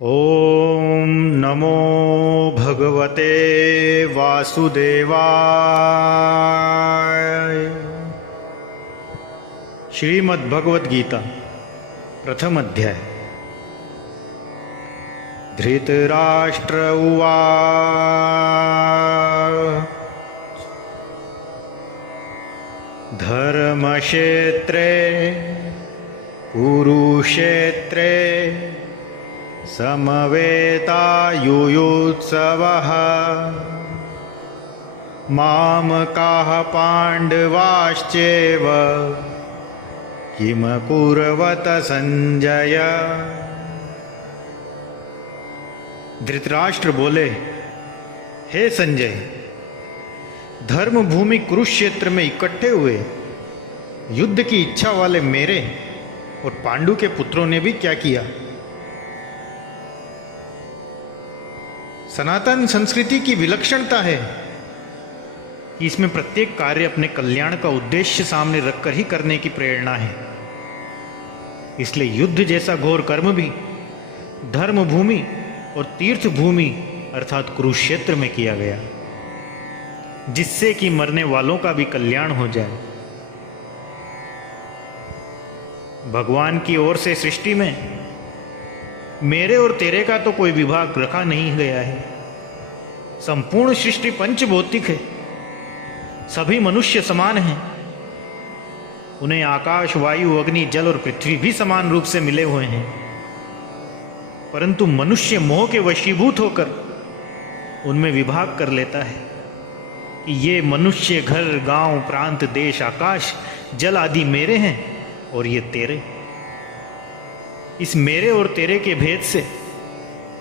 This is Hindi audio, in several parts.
ओम नमो भगवते वासुदेवाय। श्रीमद् भगवद गीता प्रथम अध्याय। धृतराष्ट्र उवाच धर्मक्षेत्रे कुरुक्षेत्रे समवेतायुयुत्सवः मामकाः पाण्डवाश्चैव किम कुर्वत संजय। धृतराष्ट्र बोले, हे संजय, धर्म भूमि कुरुक्षेत्र में इकट्ठे हुए युद्ध की इच्छा वाले मेरे और पांडु के पुत्रों ने भी क्या किया। सनातन संस्कृति की विलक्षणता है कि इसमें प्रत्येक कार्य अपने कल्याण का उद्देश्य सामने रखकर ही करने की प्रेरणा है। इसलिए युद्ध जैसा घोर कर्म भी धर्म भूमि और तीर्थ भूमि अर्थात कुरुक्षेत्र में किया गया, जिससे कि मरने वालों का भी कल्याण हो जाए। भगवान की ओर से सृष्टि में मेरे और तेरे का तो कोई विभाग रखा नहीं गया है। संपूर्ण सृष्टि पंचभौतिक है, सभी मनुष्य समान हैं। उन्हें आकाश, वायु, अग्नि, जल और पृथ्वी भी समान रूप से मिले हुए हैं, परंतु मनुष्य मोह के वशीभूत होकर उनमें विभाग कर लेता है कि ये मनुष्य घर, गांव, प्रांत, देश, आकाश, जल आदि मेरे हैं और ये तेरे। इस मेरे और तेरे के भेद से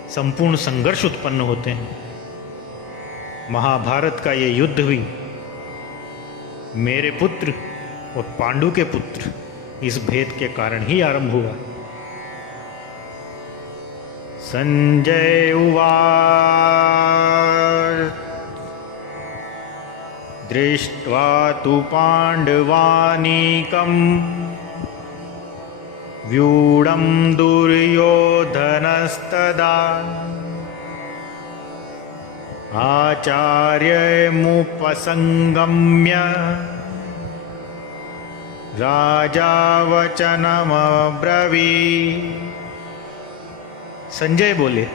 संपूर्ण संघर्ष उत्पन्न होते हैं। महाभारत का ये युद्ध भी मेरे पुत्र और पांडु के पुत्र इस भेद के कारण ही आरंभ हुआ। संजय उवाच दृष्ट्वा तु पांडवानीकम् व्यूढं दुर्योधनस्तदा आचार्यमुपसंगम्य राजा वचनमब्रवीत्। संजय बोले,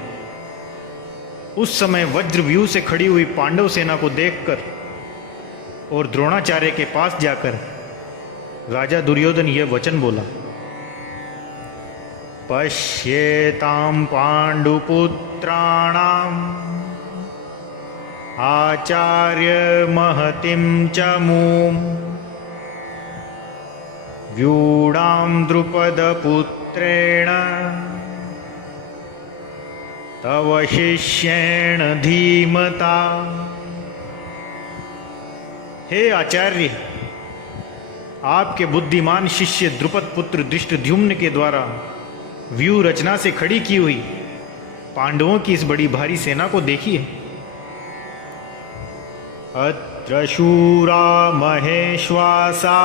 उस समय वज्रव्यूह से खड़ी हुई पांडव सेना को देखकर और द्रोणाचार्य के पास जाकर राजा दुर्योधन यह वचन बोला, पश्येतां पाण्डुपुत्राणाम् आचार्य महतिं च मूं व्यूढां द्रुपदपुत्रेण तव शिष्येण धीमता। हे आचार्य, आपके बुद्धिमान शिष्य द्रुपद पुत्र धृष्टद्युम्न के द्वारा व्यूह रचना से खड़ी की हुई पांडवों की इस बड़ी भारी सेना को देखिए। अत्र शूरा महेश्वासा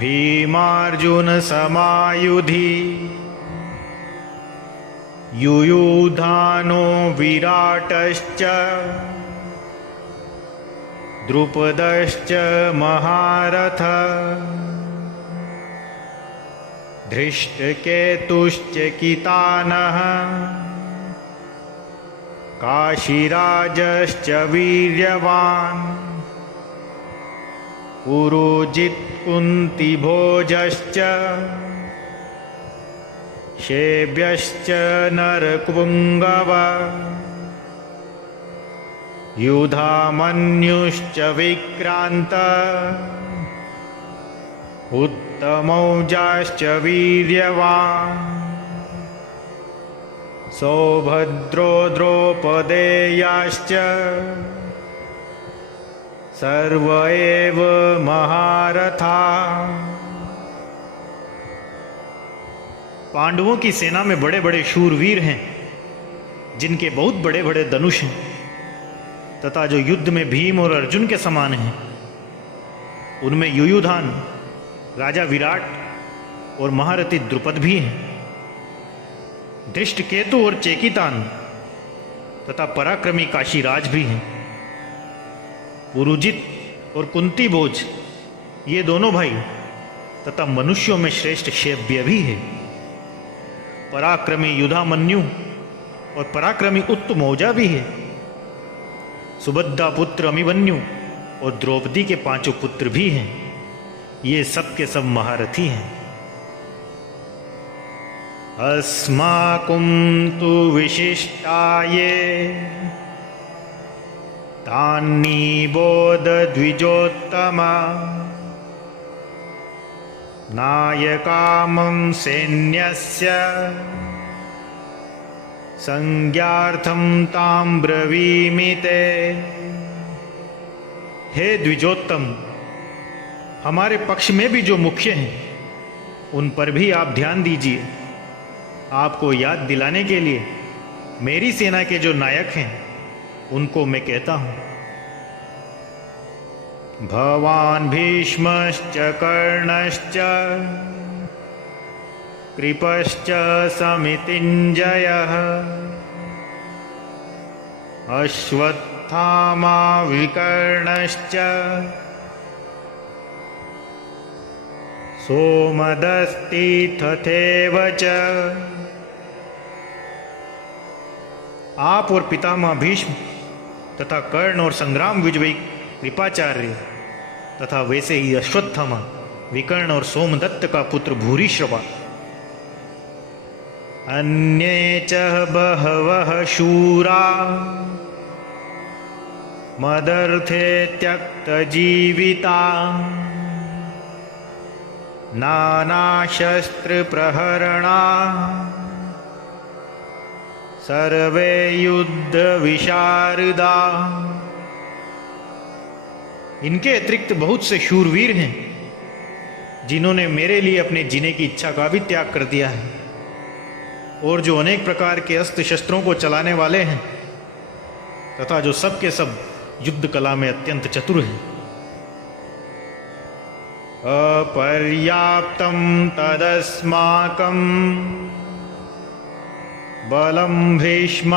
भीमार्जुन समायुधि युयुधानो विराटश्च द्रुपदश्च महारथ धृष्टकेतुश्च कितानः काशीराजश्च वीर्यवान् पुरोजित् कुन्तिभोजश्च शेब्यश्च नरपुङ्गव युधामन्युश्च विक्रान्त उत्तमौजाश्च वीर्यवान् सौभद्रो द्रौपदेयाश्च सर्व एव महारथा। पांडवों की सेना में बड़े बड़े शूरवीर हैं, जिनके बहुत बड़े बड़े धनुष हैं, तथा जो युद्ध में भीम और अर्जुन के समान हैं। उनमें युयुधान, राजा विराट और महारथी द्रुपद भी हैं। धृष्टकेतु और चेकितान तथा पराक्रमी काशीराज भी हैं। पुरुजित और कुंती भोज ये दोनों भाई तथा मनुष्यों में श्रेष्ठ शैव्य भी है। पराक्रमी युधामन्यु और पराक्रमी उत्तमौजा भी है। सुभद्रा पुत्र अभिमन्यु और द्रौपदी के 5 पुत्र भी हैं। ये सब के सब महारथी हैं। अस्माकं तु विशिष्टाये तान्निबोध द्विजोत्तमा नायकामं सैन्यस्य संज्ञार्थं तां ब्रवीमि ते। हे द्विजोत्तम, हमारे पक्ष में भी जो मुख्य हैं उन पर भी आप ध्यान दीजिए। आपको याद दिलाने के लिए मेरी सेना के जो नायक हैं उनको मैं कहता हूं। भवान भीष्मश्च कर्णश्च कृपश्च समितिञ्जयः अश्वत्थामा विकर्णश्च सोमदस्ति तथैव च। आप और पितामह भीष्म तथा कर्ण और संग्राम विजयी कृपाचार्य तथा वैसे ही अश्वत्थामा, विकर्ण और सोमदत्त का पुत्र भूरिश्रवा, अन्ये च बहवः शूरा मदर्थे त्यक्तजीविता नानाशस्त्रप्रहरणा सर्वे युद्धविशारदा। इनके अतिरिक्त बहुत से शूरवीर हैं जिन्होंने मेरे लिए अपने जीने की इच्छा का भी त्याग कर दिया है और जो अनेक प्रकार के अस्त्र शस्त्रों को चलाने वाले हैं तथा जो सब के सब युद्ध कला में अत्यंत चतुर हैं। अपर्याप्तं तदस्माकं बलं भीष्माभिरक्षितं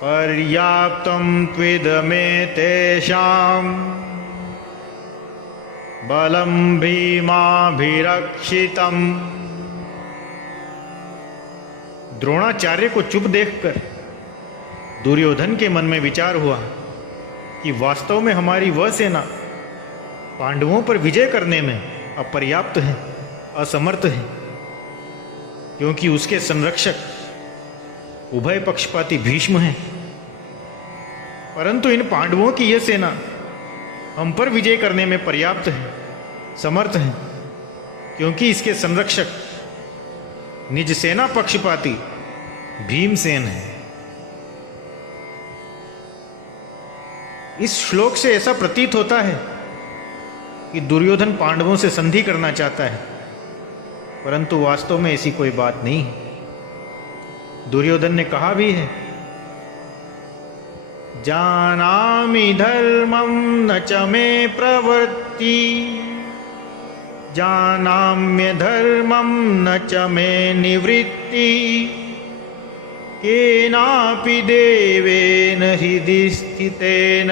पर्याप्तं त्विदमे तेषां बलं भीमाभिरक्षितं। द्रोणाचार्य को चुप देखकर दुर्योधन के मन में विचार हुआ कि वास्तव में हमारी वह सेना पांडवों पर विजय करने में अपर्याप्त है, असमर्थ है, क्योंकि उसके संरक्षक उभय पक्षपाती भीष्म हैं। परंतु इन पांडवों की यह सेना हम पर विजय करने में पर्याप्त है, समर्थ है, क्योंकि इसके संरक्षक निज सेना पक्षपाती भीमसेन है। इस श्लोक से ऐसा प्रतीत होता है कि दुर्योधन पांडवों से संधि करना चाहता है, परंतु वास्तव में ऐसी कोई बात नहीं है। दुर्योधन ने कहा भी है, जानामि धर्मं न च मे प्रवृत्ति जानाम्य धर्मं न च मे निवृत्ति केनापि देवेन हृदि स्थितेन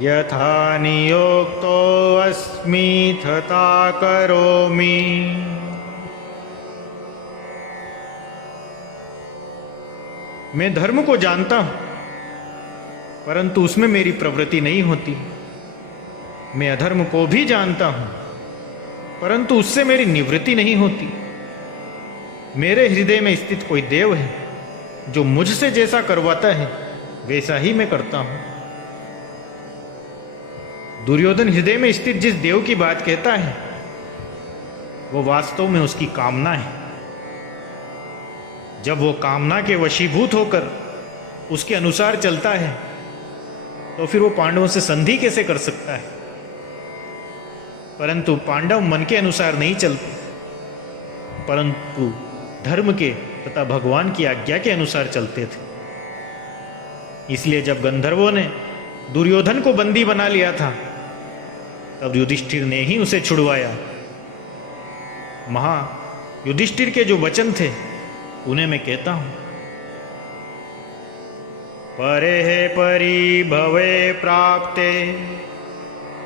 यथा नियोक्तो अस्मि तथा करोमि। मैं धर्म को जानता हूं, परंतु उसमें मेरी प्रवृत्ति नहीं होती। मैं अधर्म को भी जानता हूं, परंतु उससे मेरी निवृत्ति नहीं होती। मेरे हृदय में स्थित कोई देव है जो मुझसे जैसा करवाता है वैसा ही मैं करता हूं। दुर्योधन हृदय में स्थित जिस देव की बात कहता है वो वास्तव में उसकी कामना है। जब वो कामना के वशीभूत होकर उसके अनुसार चलता है तो फिर वो पांडवों से संधि कैसे कर सकता है। परंतु पांडव मन के अनुसार नहीं चलते, परंतु धर्म के तथा भगवान की आज्ञा के अनुसार चलते थे। इसलिए जब गंधर्वों ने दुर्योधन को बंदी बना लिया था तब युधिष्ठिर ने ही उसे छुड़वाया युधिष्ठिर के जो वचन थे उन्हें मैं कहता हूं। परे परिभवे प्राप्ते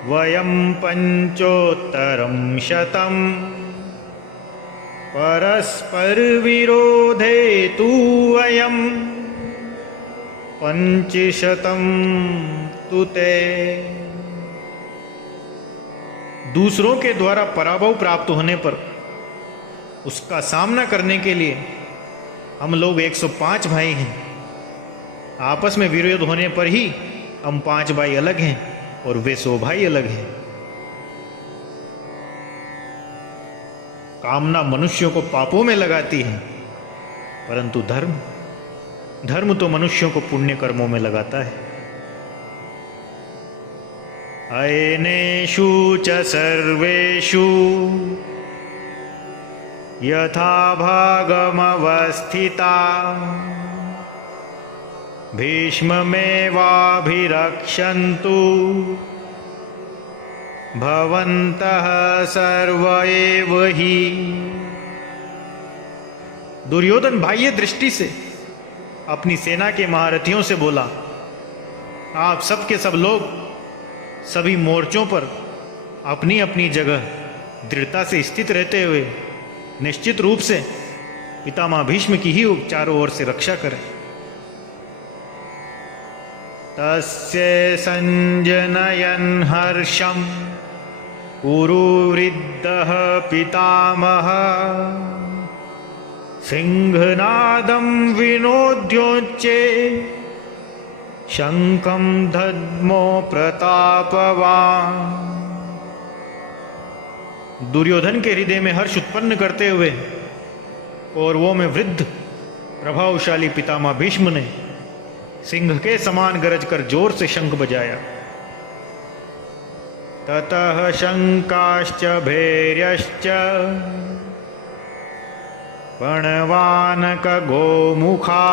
वयं पंचोत्तरं शतम् परस्पर विरोधे तु वयं पंचशतं तुते। दूसरों के द्वारा पराभव प्राप्त होने पर उसका सामना करने के लिए हम लोग 105 भाई हैं। आपस में विरोध होने पर ही हम 5 भाई अलग हैं और वे 100 भाई अलग हैं। कामना मनुष्यों को पापों में लगाती है, परंतु धर्म तो मनुष्यों को पुण्य कर्मों में लगाता है। अयनेषु च सर्वेषु यथा भागमवस्थिता भीष्ममेवाभिरक्षन्तु भवन्तः सर्व एव हि। दुर्योधन बाह्य दृष्टि से अपनी सेना के महारथियों से बोला, आप सब के सब लोग सभी मोर्चों पर अपनी अपनी जगह दृढ़ता से स्थित रहते हुए निश्चित रूप से पितामह भीष्म की ही चारों ओर से रक्षा करें। तस्य संजनयन् हर्षं कुरुवृद्धः पितामह सिंहनादं विनोद्योच्चे शंखं दद्मो प्रतापवान्। दुर्योधन के हृदय में हर्ष उत्पन्न करते हुए कौरवों में वृद्ध प्रभावशाली पितामह भीष्म ने सिंह के समान गरज कर जोर से शंख बजाया। ततः शंकाश्च भैर्यश्च पणवानक गोमुखा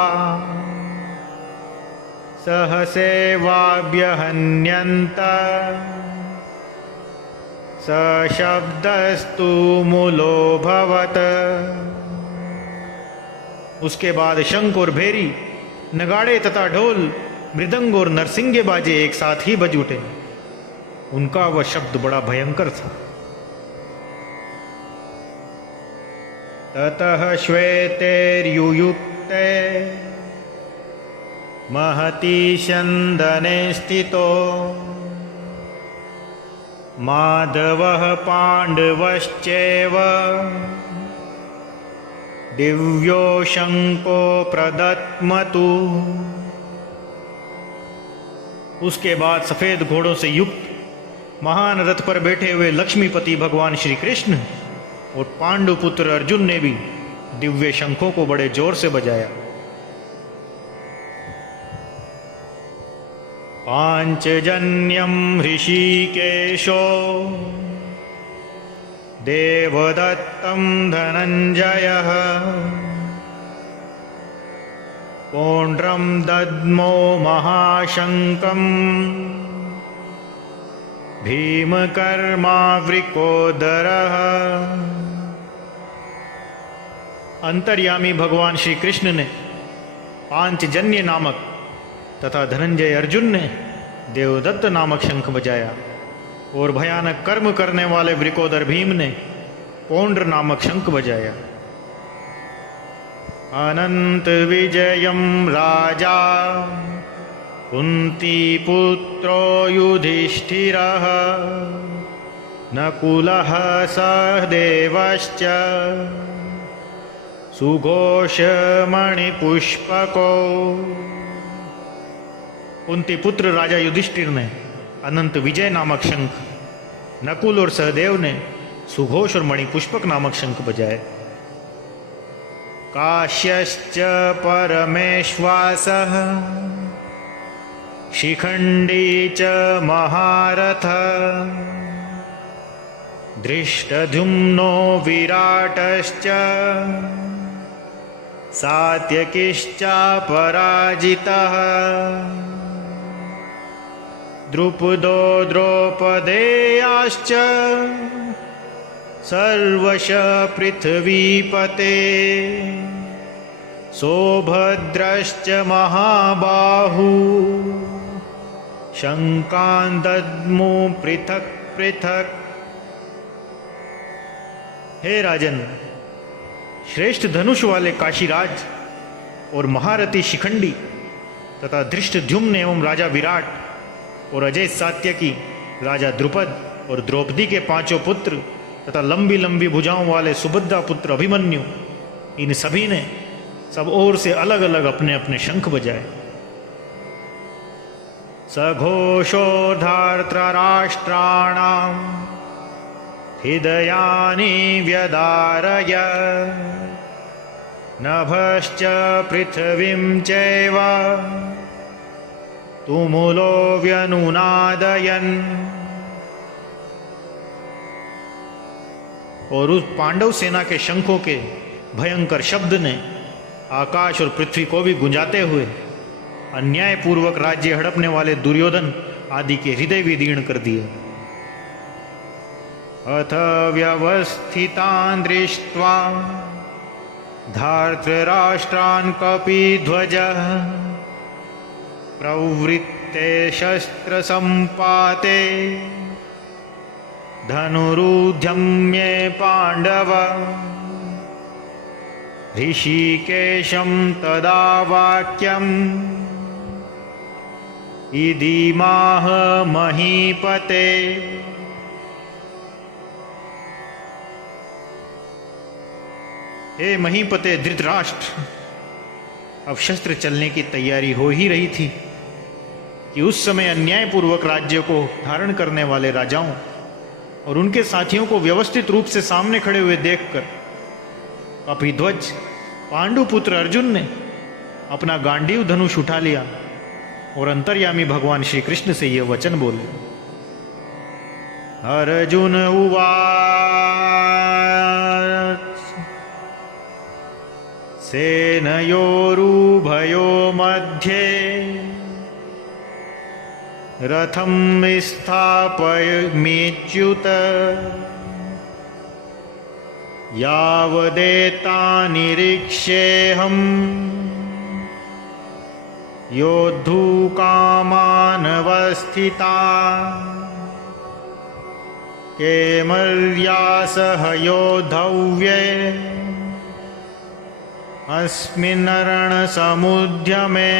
सहसेवाभ्यहन्यन्त सशब्दस्तु मूलोऽभवत्। उसके बाद शंख और भेरी, नगाड़े तथा ढोल, मृदंग और नरसिंगे बाजे एक साथ ही बज उठे। उनका वह शब्द बड़ा भयंकर था। ततः श्वेतैर्युयुक्ते महती स्यन्दने स्थितो माधवः पाण्डवश्चैव दिव्यो शंको प्रदत्मतु। उसके बाद सफेद घोड़ों से युक्त महान रथ पर बैठे हुए लक्ष्मीपति भगवान श्री कृष्ण और पांडु पुत्र अर्जुन ने भी दिव्य शंखों को बड़े जोर से बजाया। पांचजन्यम ऋषिकेशो देवदत्तं धनंजयः पौंड्रं दद्मो महाशंकम् भीमकर्मावृकोदरः। अंतर्यामी भगवान श्री कृष्ण ने पांचजन्य नामक तथा धनंजय अर्जुन ने देवदत्त नामक शंख बजाया और भयानक कर्म करने वाले वृकोदर भीम ने पौंड्र नामक शंख बजाया। अनंत विजयम राजा कुंती पुत्रो युधिष्ठिरः नकुलः सहदेवश्च सुघोषमणिपुष्पको। कुंती पुत्र राजा युधिष्ठिर ने अनंत विजय नामक शंख, नकुल और सहदेव ने सुघोष और मणिपुष्पक नामक शंख बजाए। काश्यश्च परमेश्वासः शिखंडी च महारथ धृष्टद्युम्नो विराटश्च सात्यकिश्च पराजितः द्रुपदो द्रौपदेयाश्च सर्वश पृथ्वीपते सौभद्रश्च महाबाहु शंकान् दद्मो पृथक पृथक। हे राजन, श्रेष्ठ धनुष वाले काशीराज और महारथी शिखंडी तथा धृष्टद्युम्न एवं राजा विराट और अजय सात्यकी राजा द्रुपद और द्रौपदी के 5 पुत्र तथा लंबी लंबी भुजाओं वाले सुभद्रा पुत्र अभिमन्यु, इन सभी ने सब ओर से अलग अलग अपने अपने शंख बजाए। सघोषोर्धार्तराष्ट्राणां हृदयानि व्यदारय नभश्च पृथ्वीं चैव तुमुलो व्यनुनादयन्। और उस पांडव सेना के शंखों के भयंकर शब्द ने आकाश और पृथ्वी को भी गुंजाते हुए अन्यायपूर्वक राज्य हड़पने वाले दुर्योधन आदि के हृदय विदीर्ण कर दिए। अथ व्यवस्थितान् दृष्ट्वा धार्तराष्ट्रान् कपिध्वजः प्रवृत्ते शस्त्र संपाते धनुरुद्यम्ये पांडव ऋषिकेशं तदा वाक्यम् इदिमाह महीपते। हे महीपते धृतराष्ट्र, अब शस्त्र चलने की तैयारी हो ही रही थी कि उस समय अन्यायपूर्वक राज्य को धारण करने वाले राजाओं और उनके साथियों को व्यवस्थित रूप से सामने खड़े हुए देखकर कपिध्वज पांडुपुत्र अर्जुन ने अपना गांडीव धनुष उठा लिया और अंतर्यामी भगवान श्री कृष्ण से यह वचन बोले। अर्जुन उवाच सेनयोरुभयो मध्ये रथं स्थापयाम्युत यावदेतान्निरीक्ष्येऽहं योद्धुकामानवस्थितान् केमल्या सह योद्धव्ये अस्मिन् रणसमुद्यमे।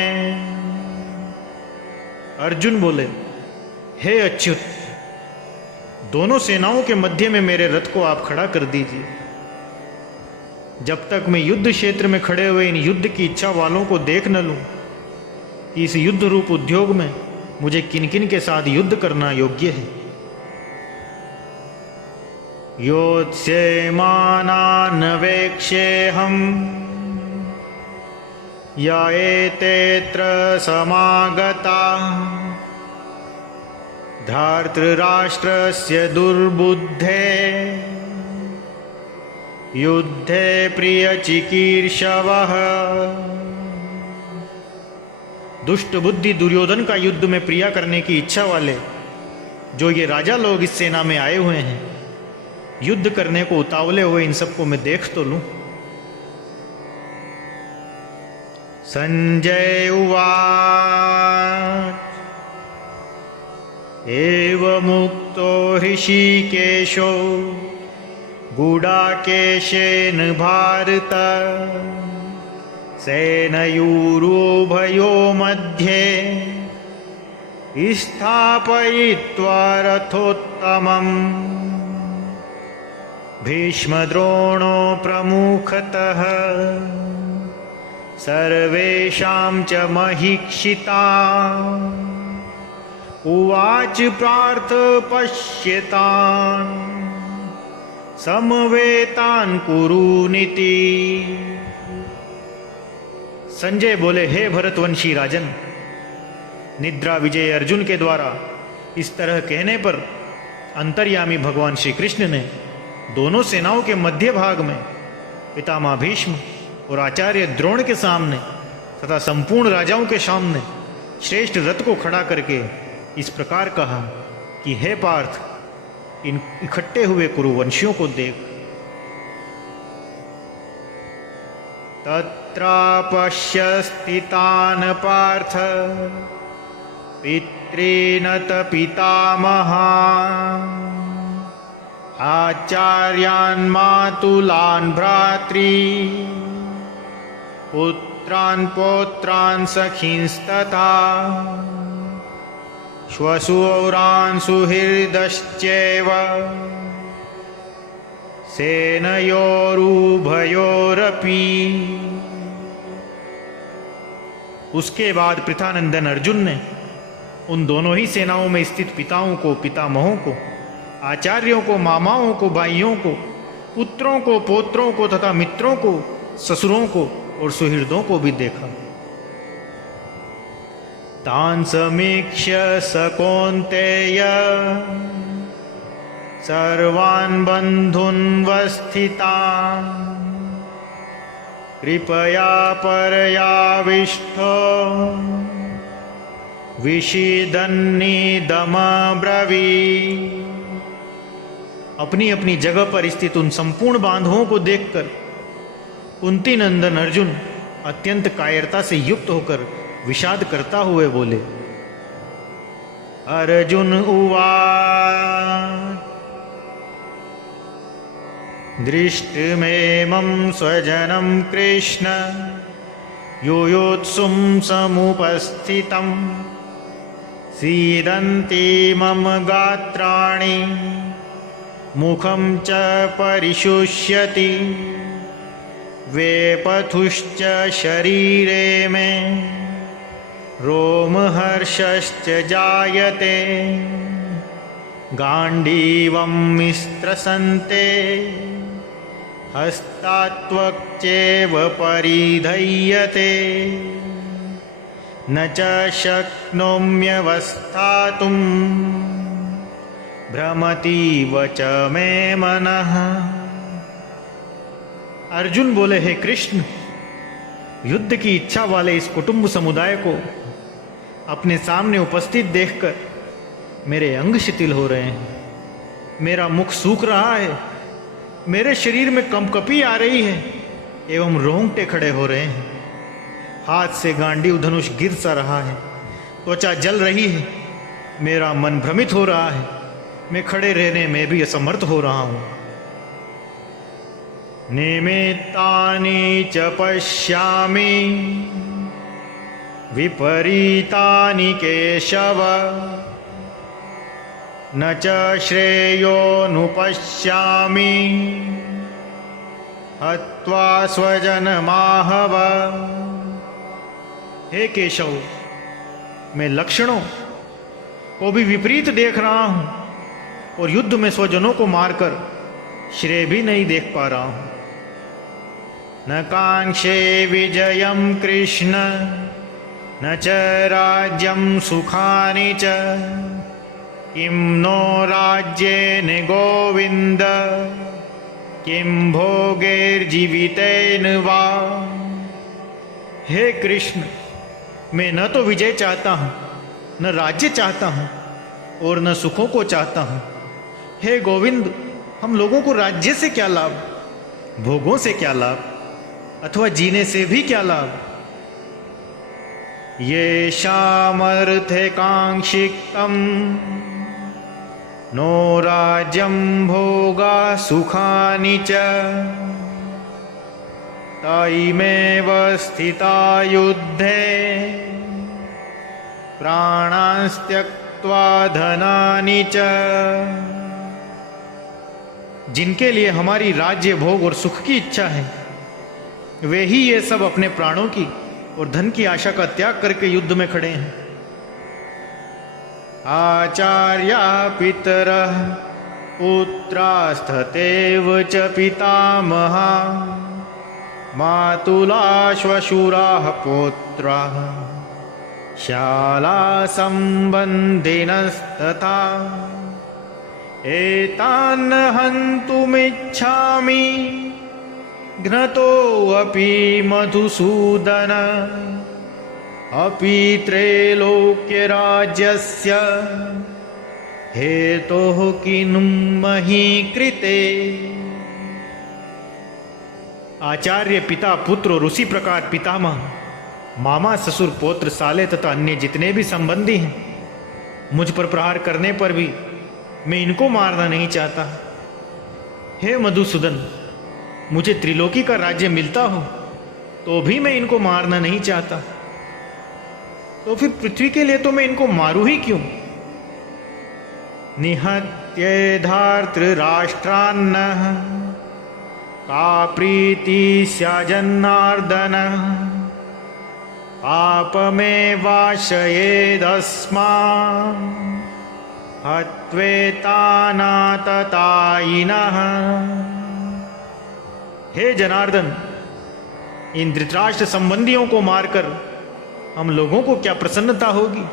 अर्जुन बोले, हे अच्युत, दोनों सेनाओं के मध्य में मेरे रथ को आप खड़ा कर दीजिए। जब तक मैं युद्ध क्षेत्र में खड़े हुए इन युद्ध की इच्छा वालों को देख न लूं कि इस युद्ध रूप उद्योग में मुझे किन किन के साथ युद्ध करना योग्य है। योत्स्यमानान्वेक्ष्येऽहं या एतेऽत्र समागता धार्तराष्ट्रस्य दुर्बुद्धे युद्धे प्रियचिकीर्षवः। दुष्ट बुद्धि दुर्योधन का युद्ध में प्रिया करने की इच्छा वाले जो ये राजा लोग इस सेना में आए हुए हैं, युद्ध करने को उतावले हुए इन सबको मैं देख तो लूं। संजय उवाच एवमुक्तो ऋषिकेशो गुडाकेशेन भारत सेनयोरुभयो मध्ये स्थापयित्वा रथोत्तमम् भीष्मद्रोणो प्रमुखतः सर्वेषां च महीक्षिता उवाच पार्थ पश्यतान् समवेतान् कुरुनीति। संजय बोले, हे भरतवंशी राजन, निद्रा विजय अर्जुन के द्वारा इस तरह कहने पर अंतर्यामी भगवान श्री कृष्ण ने दोनों सेनाओं के मध्य भाग में पितामह भीष्म और आचार्य द्रोण के सामने तथा संपूर्ण राजाओं के सामने श्रेष्ठ रथ को खड़ा करके इस प्रकार कहा कि हे पार्थ, इन इकट्ठे हुए कुरुवंशियों को देख। तत्रापश्यस्थितान् पार्थ पितॄनत पितामहान् आचार्यान् मातुलान् भ्रातॄन् पुत्रान् पौत्रान् सखींस्तथा श्वशुरान् सुहृदश्चैव सेनयोरुभयोरपि। उसके बाद पृथानंदन अर्जुन ने उन दोनों ही सेनाओं में स्थित पिताओं को, पितामहों को, आचार्यों को, मामाओं को, भाइयों को, पुत्रों को, पौत्रों को तथा मित्रों को, ससुरों को और सुहृदों को भी देखा। तान् समीक्ष्य स कौन्तेय सर्वान् बन्धून् वस्थितान् कृपया परयाविष्टो विषीदन्निदमब्रवीत्। अपनी अपनी जगह पर स्थित उन संपूर्ण बांधवों को देखकर कुंती नंदन अर्जुन अत्यंत कायरता से युक्त होकर विषाद करता हुए बोले। अर्जुन उवाच दृष्टमेमं स्वजनं कृष्ण युयुत्सुं समुपस्थितं सीदन्ति मम गात्राणि मुखं च परिशुष्यति वेपथुश्च शरीरे मे रोमहर्षश्च जायते गाण्डीवं स्त्रसन्ते हस्तात्वक्चैव परिधय्यते न च शक्नोम्यवस्थातुं भ्रमतीव च मे मनः। अर्जुन बोले, हे कृष्ण, युद्ध की इच्छा वाले इस कुटुंब समुदाय को अपने सामने उपस्थित देखकर मेरे अंग शिथिल हो रहे हैं, मेरा मुख सूख रहा है, मेरे शरीर में कंपकपी आ रही है एवं रोंगटे खड़े हो रहे हैं, हाथ से गांडीव धनुष गिर सा रहा है, त्वचा जल रही है, मेरा मन भ्रमित हो रहा है, मैं खड़े रहने में भी असमर्थ हो रहा हूं। निमित्तानि च पश्यामि विपरीतानि केशव न च श्रेयोनुपश्यामि हत्वा स्वजनमाहव। हे केशव, मैं लक्षणों को भी विपरीत देख रहा हूं और युद्ध में स्वजनों को मारकर श्रेय भी नहीं देख पा रहा हूं। न कांक्षे विजयं कृष्ण न च राज्यं सुखानि च किं नो राज्येन गोविंद किं भोगैर्जीवितेन वा। हे कृष्ण, मैं न तो विजय चाहता हूं, न राज्य चाहता हूं और न सुखों को चाहता हूं। हे गोविंद, हम लोगों को राज्य से क्या लाभ, भोगों से क्या लाभ, अथवा जीने से भी क्या लाभ। ये शामर्थे कांक्षिकम् नो राज्यं भोगा सुखानि च ताइमेव स्थिता युद्धे प्राणांस्त्यक्त्वा धनानि च। जिनके लिए हमारी राज्य, भोग और सुख की इच्छा है, वे ही ये सब अपने प्राणों की और धन की आशा का त्याग करके युद्ध में खड़े हैं। आचार्या पितरः पुत्रास्तथैव च पितामहा मातुला श्वशुराः पौत्राः शाला संबंधिनस्तथा एतान् हन्तुमिच्छामि घ्नतोऽपि मधुसूदन अपि त्रैलोक्यराज्यस्य हेतोः किनुं मही कृते। आचार्य, पिता, पुत्र और उसी प्रकार पितामह, मामा, ससुर, पौत्र, साले तथा अन्य जितने भी संबंधी हैं, मुझ पर प्रहार करने पर भी मैं इनको मारना नहीं चाहता। हे मधुसूदन, मुझे त्रिलोकी का राज्य मिलता हो तो भी मैं इनको मारना नहीं चाहता, तो फिर पृथ्वी के लिए तो मैं इनको मारूं ही क्यों। निहत्ये धार्तराष्ट्रान्नः का प्रीति स्याजन्नार्दन पापमेवाशयेदस्मान् हत्वेतानाततायिनः। हे जनार्दन, इन धृतराष्ट्र संबंधियों को मारकर हम लोगों को क्या प्रसन्नता होगी।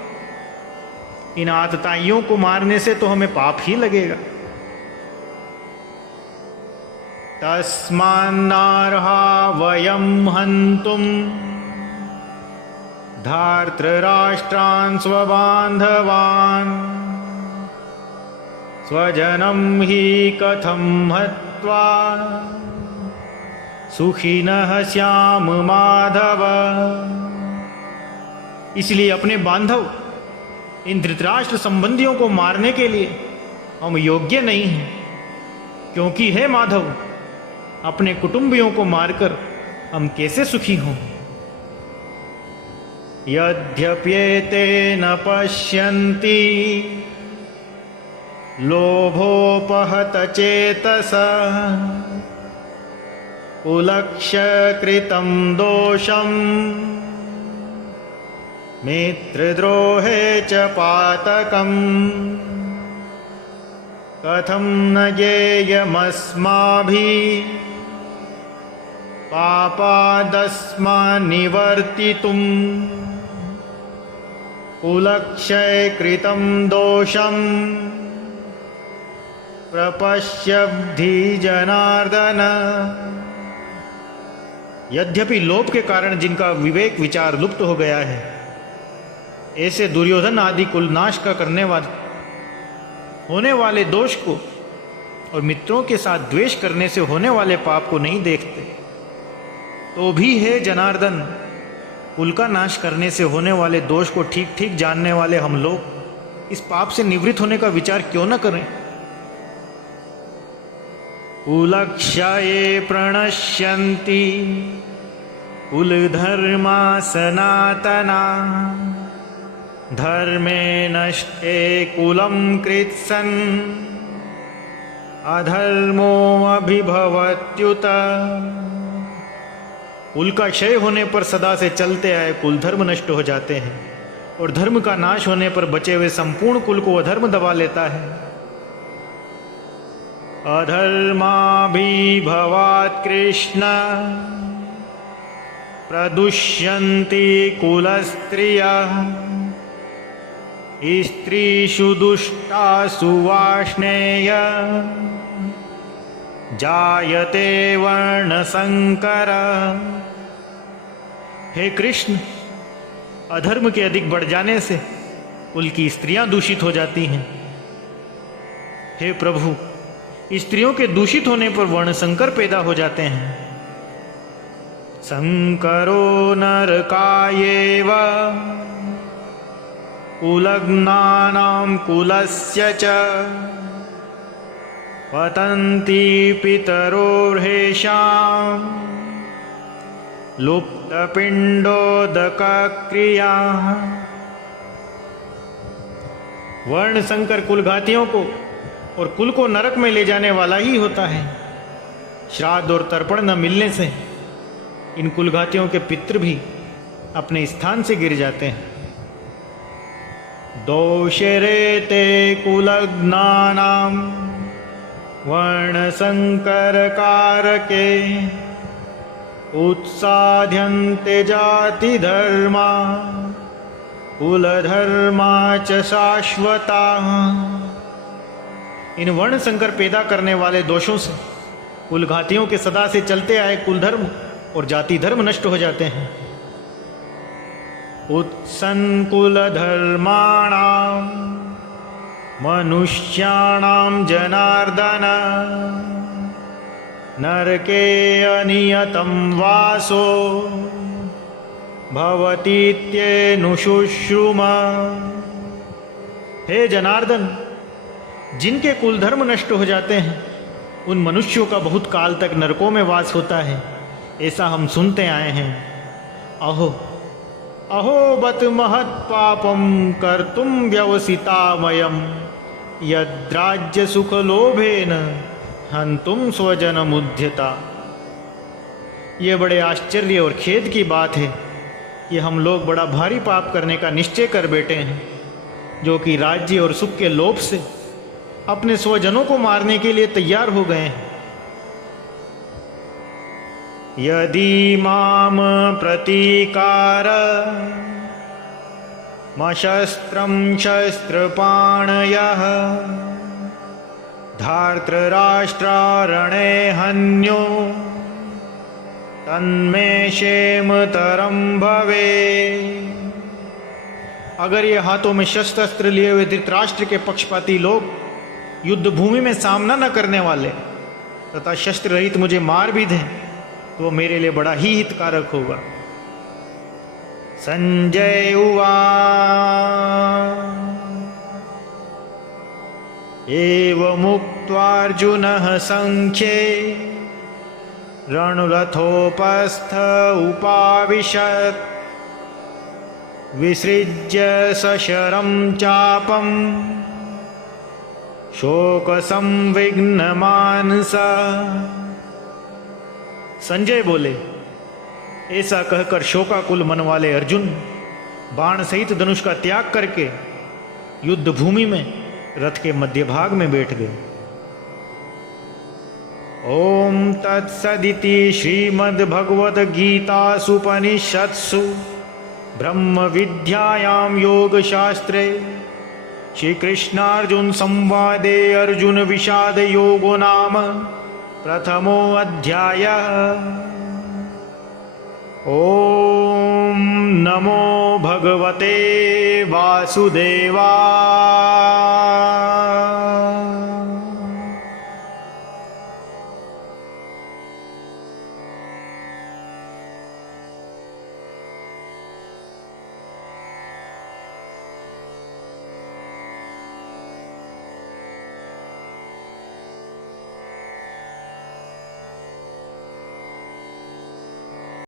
इन आतताइयों को मारने से तो हमें पाप ही लगेगा। तस्मान्नार्हा वयं हन्तुं धार्तराष्ट्रान् स्वबान्धवान् स्वजनं हि कथं हत्वा सुखिनः स्याम माधव। इसलिए अपने बांधव इन धृतराष्ट्र संबंधियों को मारने के लिए हम योग्य नहीं हैं, क्योंकि हे माधव, अपने कुटुंबियों को मारकर हम कैसे सुखी हों। यद्यप्येते न पश्यन्ति लोभोपहत चेतसः कुलक्ष्य कृतं दोषम् मित्रद्रोहे च पातकम् कथं न ज्ञेयमस्माभिः पापादस्मान्निवर्तितुम् कुलक्षय कृतं दोषं प्रपश्यब्धि जनार्दन। यद्यपि लोभ के कारण जिनका विवेक विचार लुप्त हो गया है, ऐसे दुर्योधन आदि कुल नाश का करने वाले होने वाले दोष को और मित्रों के साथ द्वेष करने से होने वाले पाप को नहीं देखते, तो भी हे जनार्दन, कुल का नाश करने से होने वाले दोष को ठीक ठीक जानने वाले हम लोग इस पाप से निवृत्त होने का विचार क्यों न करें। कुलक्षये प्रणश्यन्ति कुलधर्मा सनातना धर्मे नष्टे कुलं कृत्सन् अधर्मो अभिभवत्युत। कुल का क्षय होने पर सदा से चलते आए कुल धर्म नष्ट हो जाते हैं, और धर्म का नाश होने पर बचे हुए संपूर्ण कुल को अधर्म दबा लेता है। अधर्माभिभवात् कृष्ण प्रदुष्यन्ति कुलस्त्रियः स्त्रीषु दुष्टासु वार्ष्णेय जायते वर्णसंकर। हे कृष्ण, अधर्म के अधिक बढ़ जाने से कुल की स्त्रियां दूषित हो जाती हैं। हे प्रभु, स्त्रियों के दूषित होने पर वर्णसंकर पैदा हो जाते हैं। संकरो नरकायेव कुलग्नानां कुलस्य च पतन्ति पितरोर्हेषां लुप्तपिंडोदकक्रिया। वर्ण संकर कुलघातियों को और कुल को नरक में ले जाने वाला ही होता है। श्राद्ध और तर्पण न मिलने से इन कुलघातियों के पितृ भी अपने स्थान से गिर जाते हैं। दोषेरेते कुलग्नानां वर्णसंकरकारके उत्साध्यन्ते जाति धर्मा कुलधर्मा च शाश्वता। इन वर्ण संकर पैदा करने वाले दोषों से कुलघातियों के सदा से चलते आए कुलधर्म और जाति धर्म नष्ट हो जाते हैं। उत्सन्कुलधर्माणां मनुष्याणां जनार्दन नरके अनियतं वासो भवतीत्येनुशुश्रुम। हे जनार्दन, जिनके कुल धर्म नष्ट हो जाते हैं उन मनुष्यों का बहुत काल तक नरकों में वास होता है, ऐसा हम सुनते आए हैं। अहो अहो बत महत् पापम कर्तुम व्यवसितामयम यद्राज्य सुख लोभेन हंतुम स्वजनमुद्यता। ये बड़े आश्चर्य और खेद की बात है कि हम लोग बड़ा भारी पाप करने का निश्चय कर बैठे हैं, जो कि राज्य और सुख के लोभ से अपने स्वजनों को मारने के लिए तैयार हो गए हैं। यदि माम प्रतीकार मशस्त्रम शस्त्रपाणयः धार्तराष्ट्रारणे हन्यो तन्मे क्षेमतरं भवे। अगर ये हाथों में शस्त्र लिए हुए धृतराष्ट्र के पक्षपाती लोग युद्ध भूमि में सामना न करने वाले तथा शस्त्र रहित मुझे मार भी दें तो वो मेरे लिए बड़ा ही हितकारक होगा। संजय उवाच एवमुक्त्वार्जुनः संख्ये रणरथोपस्थ उपाविशत् विसृज्य सशरं चापं शोकसंविघ्नमानसा। संजय बोले, ऐसा कहकर शोकाकुल मन वाले अर्जुन बाण सहित धनुष का त्याग करके युद्ध भूमि में रथ के मध्य भाग में बैठ गए। ओम तत्सदिति श्रीमद्भगवद्गीतासूपनिषत्सु ब्रह्म विद्यायां योगशास्त्रे श्री कृष्णार्जुन संवादे अर्जुन विषाद योगो नाम प्रथमो अध्यायः। ओम नमो भगवते वासुदेवाय।